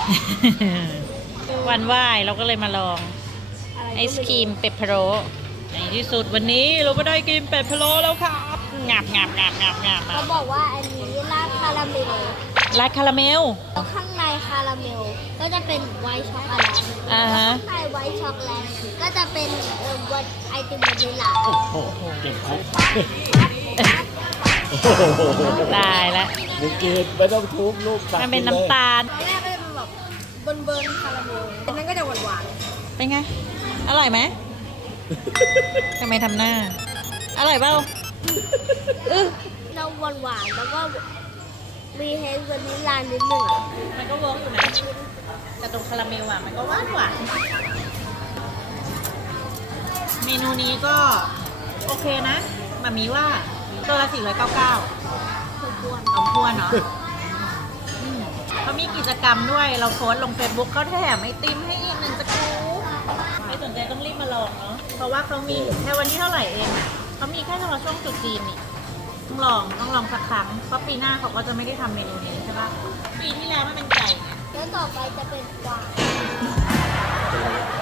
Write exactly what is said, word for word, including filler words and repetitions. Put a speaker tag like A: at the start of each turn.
A: วันไหว้เราก็เลยมาลองไอศครีมเป็ดพะโล้ในที่สุดวันนี้เราก็ได้กินเป็ดพะโล้แล้วครับงับงับงับงับงับ
B: เขาบอกว่าอันนี้ราดคาราเมล
A: ราดคาราเมล
B: แล้วข้างในคาราเมลก็จะเป็นไวท์ช็อกโกแลต
A: อ่า
B: แล้ว
A: ฮะ
B: ข้างในไวท์ช็อกโกแลตก็จะเป็นเอ่อวันไอติมวานิลลา
C: โอ้โหเก็บครบ
A: ตายแล้ว
C: มึงกินไม่ต้องทุบลูกตัก
A: มันเป็นน้ำตาล
B: ตอนแรกก็จะเป็นแบบเบิร์นเบิร์นคาราเมลอันนั้นก็จะหวานหวาน
A: เป็นไง อร่อยไหมทำไมทำหน้า อร่อยเปล่าอื้อ
B: ๆแล้วหวานหวานๆแล้วก็มีเฮซวานิลลานิดหนึ่งอ่ะ
A: มันก็เวิร์กอยู่นะแต่ตรงคาราเมลอ่ะ มันก็หวานหวานเมนูนี้ก็โอเคนะมามีว่าตัวละสี่ร้อยเก้าสิบเก้า
B: ทุกวน
A: สมควรเนาะอืมเขามีกิจกรรมด้วย เราโพสต์ลง Facebook เขาแถมไอติมให้อีกหนึ่งสกู๊ปไม่สนใจต้องรีบมาลองเนาะ เพราะว่าเขามีแค่วันที่เท่าไหร่เองอะเขามีแค่เฉพาะช่วงตรุษจีนนี่ ต้องลอง ต้องลองสักครั้ง เพราะปีหน้าเขาก็จะไม่ได้ทำเมนูนี้ใช่ปะปีที่แล้วมันเป็นไก่ไง
B: แล้วต่อไปจะเป็นกวาง